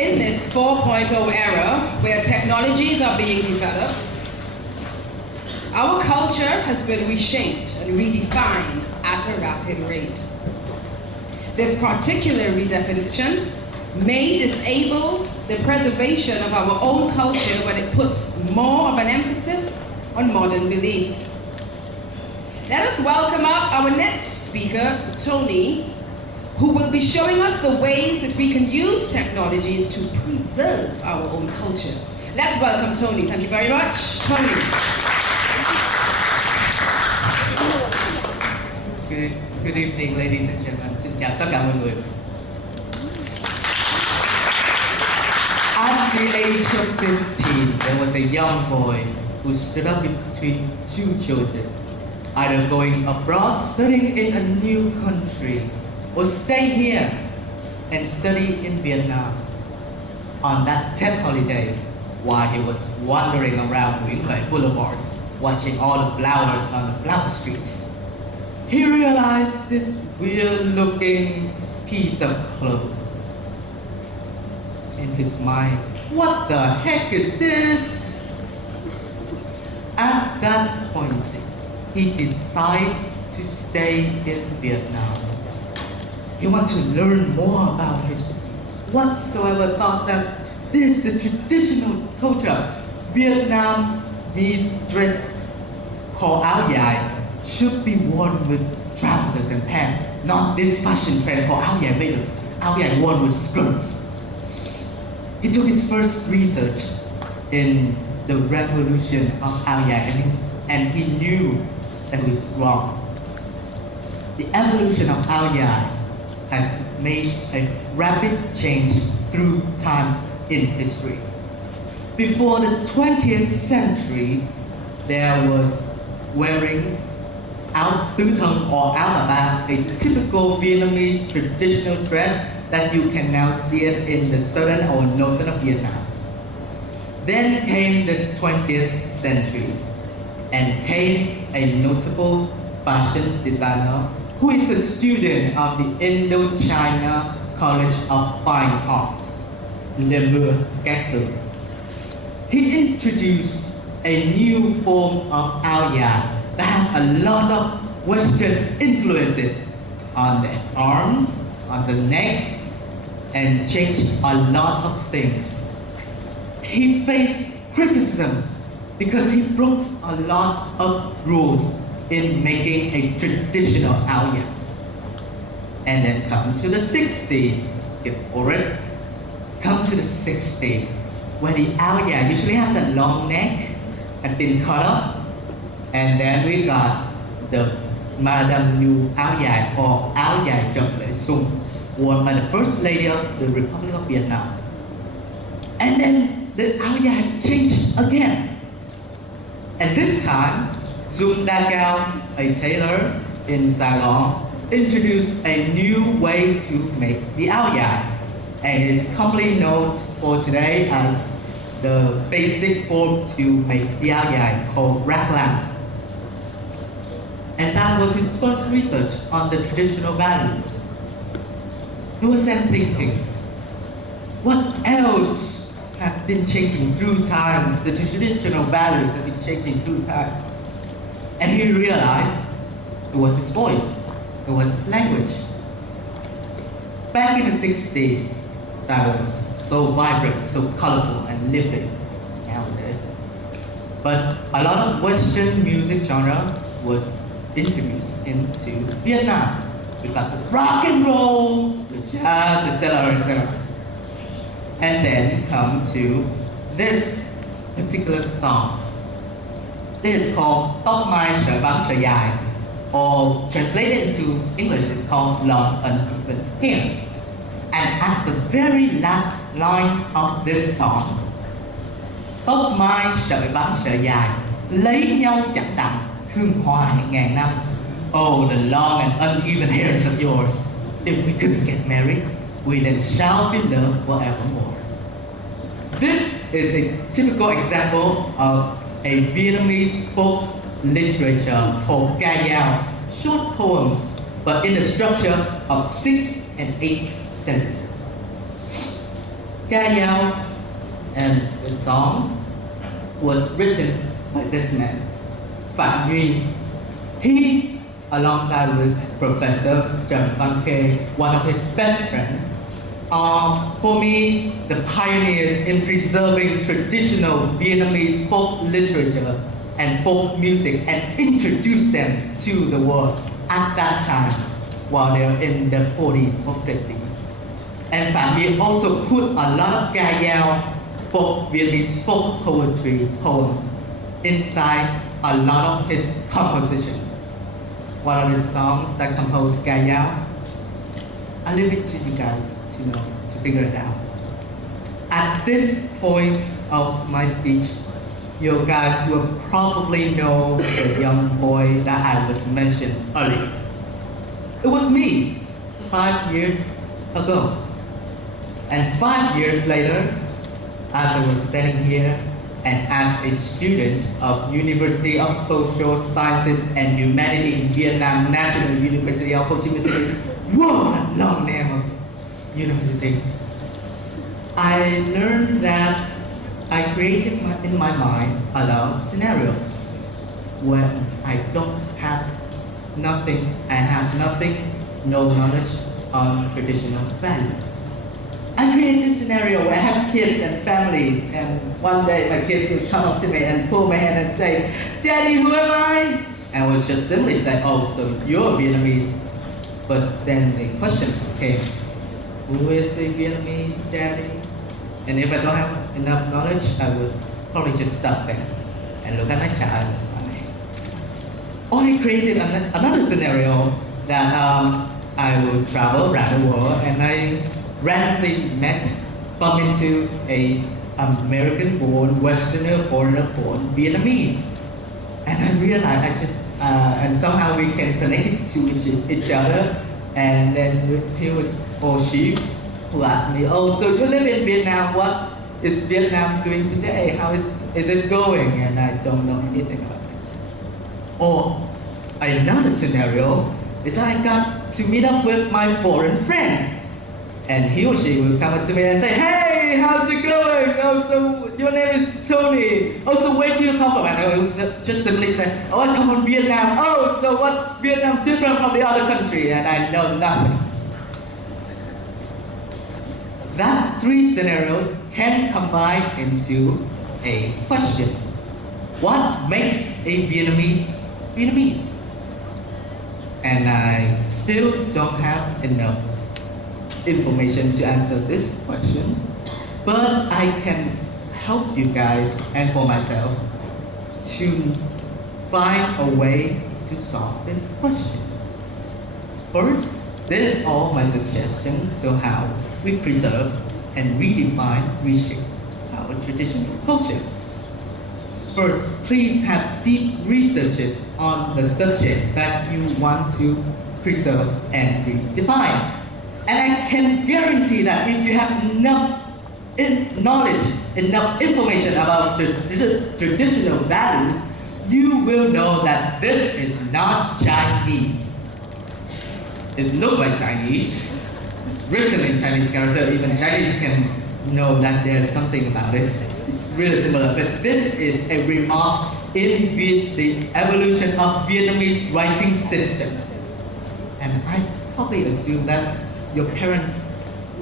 In this 4.0 era, where technologies are being developed, our culture has been reshaped and redefined at a rapid rate. This particular redefinition may disable the preservation of our own culture when it puts more of an emphasis on modern beliefs. Let us welcome up our next speaker, Tony, who will be showing us the ways that we can use technologies to preserve our own culture. Let's welcome Tony. Thank you very much. Tony. Good evening, ladies and gentlemen. Xin chào tất cả mọi người. At the age of 15, there was a young boy who stood up between two choices, either going abroad, studying in a new country, or stay here and study in Vietnam. On that 10th holiday, while he was wandering around Nguyễn Huệ Boulevard, watching all the flowers on the flower street, he realized this weird-looking piece of cloth. In his mind, what the heck is this? At that point, he decided to stay in Vietnam. He wanted to learn more about history. Whatsoever thought that this is the traditional culture. Vietnamese dress called áo dài should be worn with trousers and pants, not this fashion trend called áo dài made of áo dài worn with skirts. He took his first research in the revolution of áo dài and he knew that he was wrong. The evolution of áo dài has made a rapid change through time in history. Before the 20th century, there was wearing áo tứ thân or áo bà ba, a typical Vietnamese traditional dress that you can now see it in the southern or northern of Vietnam. Then came the 20th century and came a notable fashion designer who is a student of the Indochina College of Fine Art, Le Mercator. He introduced a new form of áo dài that has a lot of Western influences on the arms, on the neck, and changed a lot of things. He faced criticism because he broke a lot of rules in making a traditional áo dài. And then come to the 60s, skip over it, come to the 60s, where the áo dài usually have the long neck, has been cut up, and then we got the Madame Nu áo dài or áo dài Trần Lệ Xuân, worn by the First Lady of the Republic of Vietnam. And then the áo dài has changed again. And this time, Dung Da Cao, a tailor in Saigon, introduced a new way to make the áo dài, and is commonly known for today as the basic form to make the áo dài called raglan. And that was his first research on the traditional values. He was then thinking, what else has been changing through time? The traditional values have been changing through time. And he realized it was his voice, it was his language. Back in the 60s, Saigon was so vibrant, so colorful and living nowadays. But a lot of Western music genre was introduced into Vietnam. We got the rock and roll, the jazz, etc., etc. And then come to this particular song. This is called Tóc Mai Sợi Băng Sợi Dài, or translated into English, it's called Long Uneven Hair. And at the very last line of this song, tóc mai sợi băng sợi dài, lấy nhau chặt đặng, thương hoài ngàn năm. Oh, the long and uneven hairs of yours. If we couldn't get married, we then shall be loved forevermore. This is a typical example of a Vietnamese folk literature called ca dao, short poems, but in the structure of 6 and 8 sentences. Gayao, and the song was written by this man, Phạm Duy. He, alongside with Professor Trần Văn Khê, one of his best friends, are, for me, the pioneers in preserving traditional Vietnamese folk literature and folk music and introduce them to the world at that time while they're in their 40s or 50s. And Phạm Duy also put a lot of Gayao folk Vietnamese folk poetry poems inside a lot of his compositions. One of his songs that composed Gayao, I leave it to you guys to know, to figure it out. At this point of my speech, you guys will probably know the young boy that I was mentioned earlier. It was me 5 years ago. And 5 years later, as I was standing here and as a student of University of Social Sciences and Humanity in Vietnam National University of Ho Chi Minh City, whoa, that's a long name of university. I learned that I created in my mind a lot of scenarios when I don't have nothing, I have nothing, no knowledge on traditional values. I created this scenario where I have kids and families, and one day my kids would come up to me and pull my hand and say, "Daddy, who am I?" And I would just simply say, "Oh, so you're Vietnamese." But then they question, "Okay, who is a Vietnamese daddy?" And if I don't have enough knowledge, I would probably just stop there and look at my child. Or I created another scenario that I would travel around the world and I randomly bump into a American-born, Westerner, foreigner-born Vietnamese. And I realized and somehow we can connect to each other. And then he was, or she, who asked me, "Oh, so you live in Vietnam, what is Vietnam doing today? How is it going?" And I don't know anything about it. Or another scenario is I got to meet up with my foreign friends. And he or she will come up to me and say, "Hey, how's it going? Oh, so your name is Tony. Oh, so where do you come from?" And I will just simply say, "Oh, I come from Vietnam." "Oh, so what's Vietnam different from the other country?" And I know nothing. That three scenarios can combine into a question. What makes a Vietnamese Vietnamese? And I still don't have enough information to answer this question, but I can help you guys and for myself to find a way to solve this question. First, this is all my suggestions on how we preserve and redefine, reshape our traditional culture. First, please have deep researches on the subject that you want to preserve and redefine. And I can guarantee that if you have enough knowledge, enough information about the traditional values, you will know that this is not Chinese. It looks like Chinese. It's written in Chinese character. Even Chinese can know that there's something about it. It's really similar. But this is a remark in the evolution of Vietnamese writing system. And I probably assume that your parents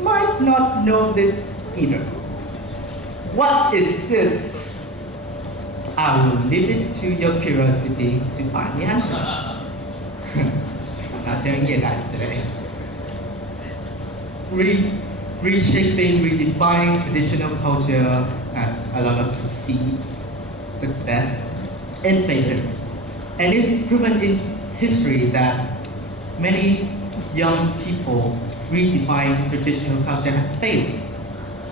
might not know this either. What is this? I will leave it to your curiosity to find the answer. I'm not telling you guys today. Reshaping, redefining traditional culture has a lot of success, and failures. And it's proven in history that many young people redefine traditional culture has failed.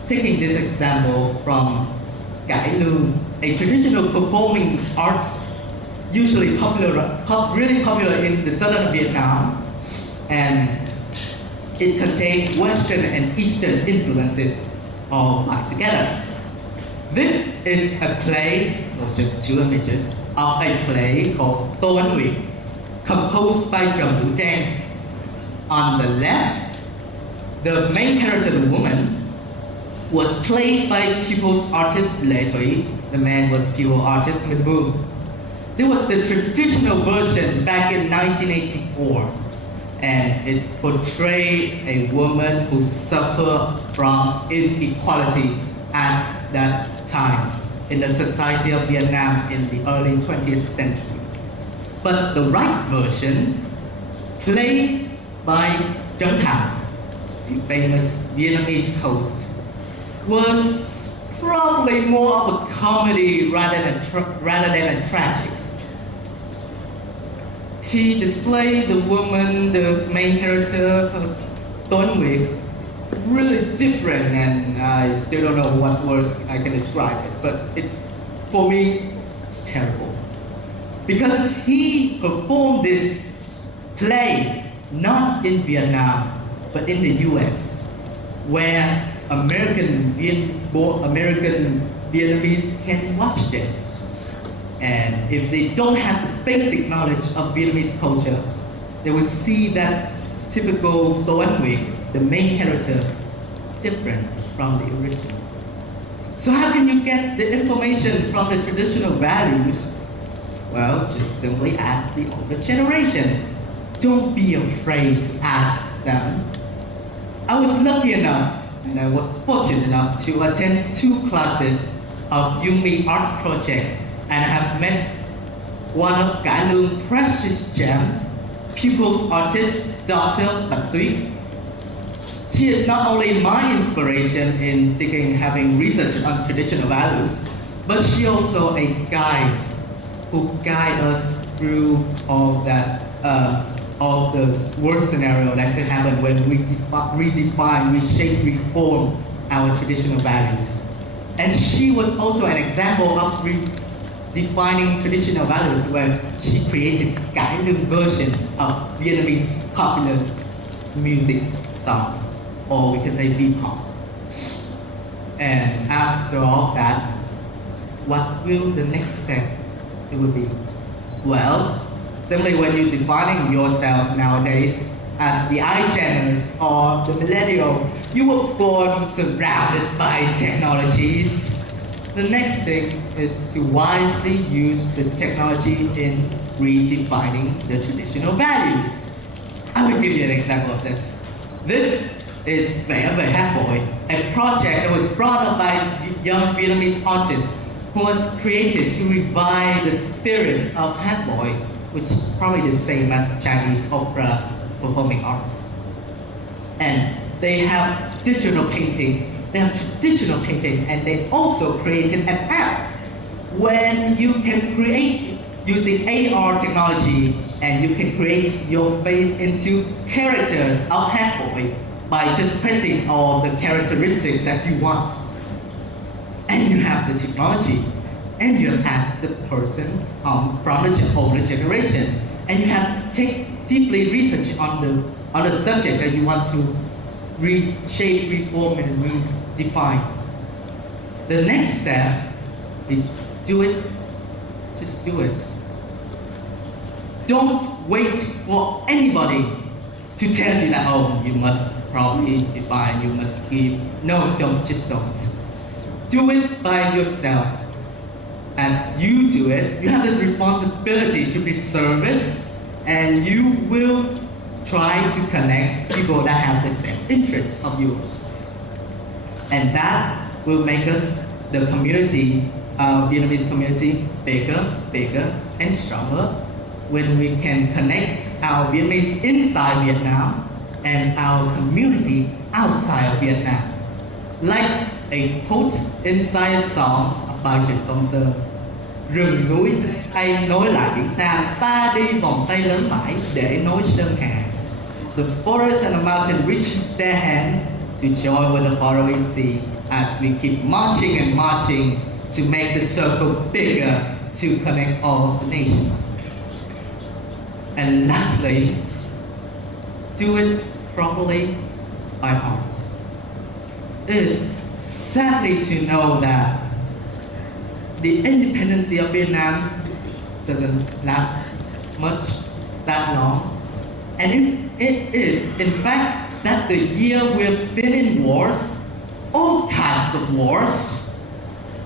Taking this example from Cải Lương, a traditional performing arts usually really popular in the southern Vietnam, and it contains Western and Eastern influences all mixed together. This is a play, or just two images, of a play called Tô Ánh Nguyệt, composed by Trần Hữu Trang. On the left, the main character, the woman, was played by people's artist lately. The man was people artist Mbu. There was the traditional version back in 1984, and it portrayed a woman who suffered from inequality at that time in the society of Vietnam in the early 20th century. But the right version, played by Trấn Thành, the famous Vietnamese host, was probably more of a comedy rather than a tragic. He displayed the woman, the main character of Tuấn Nguyệt, really different, and I still don't know what words I can describe it, but for me, it's terrible. Because he performed this play not in Vietnam, but in the US, where American Vietnamese can watch this. And if they don't have the basic knowledge of Vietnamese culture, they will see that typical Tuấn Nguyệt, the main character, different from the original. So how can you get the information from the traditional values? Well, just simply ask the older generation. Don't be afraid to ask them. I was lucky enough, and I was fortunate enough to attend 2 classes of Yumi Art Project, and I have met one of Cải Lương precious gem, pupils artist, Dr. Bạch Tuyết. She is not only my inspiration in having research on traditional values, but she also a guide who guide us through all the worst scenario that could happen when we redefine, reshape, reform our traditional values. And she was also an example of defining traditional values where she created Cải Lương versions of Vietnamese popular music songs, or we can say V-pop. And after all that, what will the next step it will be? Well, simply when you're defining yourself nowadays as the iGeners or the millennial, you were born surrounded by technologies. The next thing is to wisely use the technology in redefining the traditional values. I will give you an example of this. This is Vẽ về Hát Bội, a project that was brought up by young Vietnamese artists who was created to revive the spirit of Hát Bội, which is probably the same as Chinese opera performing arts. And they have digital paintings, they have traditional painting, and they also created an app when you can create using AR technology, and you can create your face into characters of Hát Bội by just pressing all the characteristics that you want. And you have the technology, and you have asked the person from the older generation, and you have deeply research on the subject that you want to reshape, reform, and redefine. The next step is do it. Just do it. Don't wait for anybody to tell you that, oh, you must probably define, you must keep. No, just don't. Do it by yourself. As you do it, you have this responsibility to preserve it, and you will try to connect people that have the same interests of yours. And that will make us, the community, Vietnamese community, bigger, and stronger when we can connect our Vietnamese inside Vietnam and our community outside of Vietnam. Like a quote inside a song by Trịnh Công Sơn: rừng núi hay nối lại biển xa, ta đi vòng tay lớn mãi để nối sơn hà. The forest and the mountain reach their hands to join with the faraway sea as we keep marching and marching to make the circle bigger to connect all the nations. And lastly, do it properly by heart. It is sadly to know that the independence of Vietnam doesn't last that long. And it is, in fact, that the year we've been in wars, all all types of wars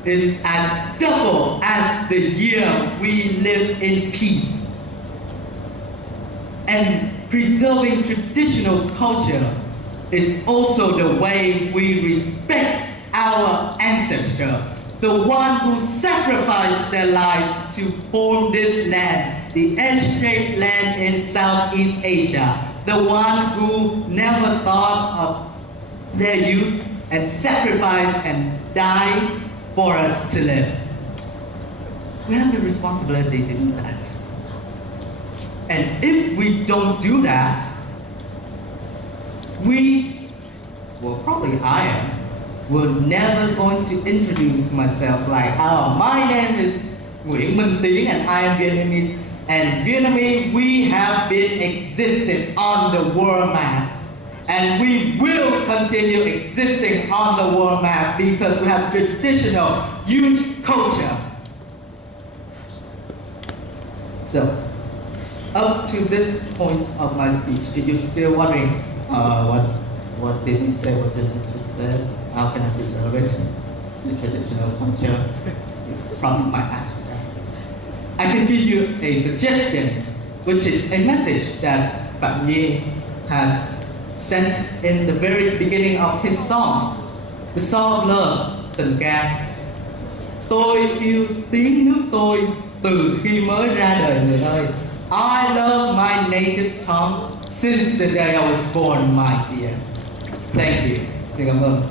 is as double as the year we live in peace. And preserving traditional culture is also the way we respect our ancestors, the one who sacrificed their lives to form this land, the ancient land in Southeast Asia, the one who never thought of their youth and sacrificed and died for us to live. We have the responsibility to do that. And if we don't do that, I am, will never going to introduce myself like, my name is Nguyễn Minh Tiến and I am Vietnamese. And Vietnamese, we have been existing on the world map. And we will continue existing on the world map because we have traditional, unique culture. So, up to this point of my speech, if you're still wondering, what did he say, what does he just say, how can I preserve it, the traditional culture, you probably might ask yourself. I can give you a suggestion, which is a message that Phạm Nhi has sent in the very beginning of his song, the song of love, tình ca. Tôi yêu tiếng nước tôi từ khi mới ra đời người ơi. I love my native tongue since the day I was born, my dear. Thank you. Xin cảm ơn.